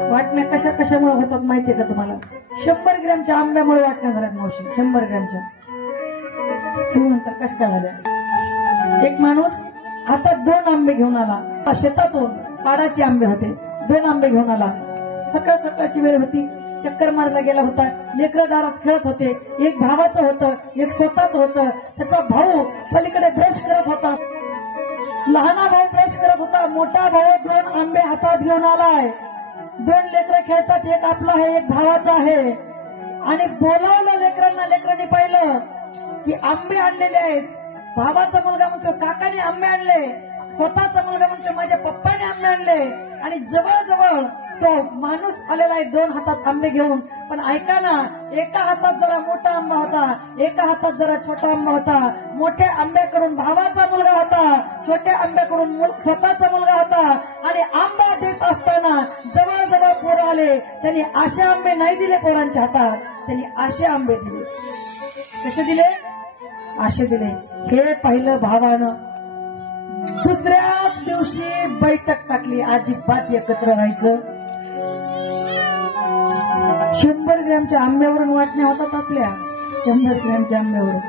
वाटण्या कशा कशामुळे होतात माहितीये का तुम्हाला? 100 ग्रॅमच्या आंब्यामुळे वाटण्या झाल्या मावशी, 100 ग्रॅमच्या. तुम्ही म्हणता कशा काय झाल्या? एक माणूस हातात 2 आंबे घेऊन आला, शेतातून पाडाचे आंबे होते, 2 आंबे घेऊन आला. सकाळ सकाळची वेळ होती, चक्कर मारायला गेला होता. लेकरं दारात खेळत होते. एक भावाचं होतं, एक स्वतःच होतं. त्याचा भाऊ पलीकडे ब्रश करत होता. लहाना भाऊ ब्रश करत होता. मोठा भाऊ 2 आंबे हातात घेऊन आलाय. 2 लेकरं खेळतात, एक आपला आहे, एक भावाचा आहे. आणि बोलावलं लेकरांना. लेकरांनी पाहिलं की आंबे आणलेले आहेत. भावाचा मुलगा म्हणतो काकाने आंबे आणले. स्वतःचा मुलगा म्हणतो माझ्या पप्पाने आंबे आणले. आणि जवळ तो माणूस आलेला आहे 2 हातात आंबे घेऊन. पण ऐका ना, एका हातात जरा मोठा आंबा होता, एका हातात जरा छोटा आंबा होता. मोठ्या आंब्याकडून भावाचा मुलगा होता, छोट्या आंब्याकडून स्वतःचा मुलगा होता. आणि आंबा देत असताना जवळ पोरं आले. त्यांनी असे आंबे नाही दिले पोरांच्या हातात, त्यांनी असे आंबे दिले. कसे दिले? असे दिले. हे पाहिलं भावानं. दुसऱ्याच दिवशी बैठक टाकली, अजिबात एकत्र राहायचं. 100 ग्रॅमच्या आंब्यावरून वाटण्या होतात आपल्या, 100 ग्रॅमच्या आंब्यावरून.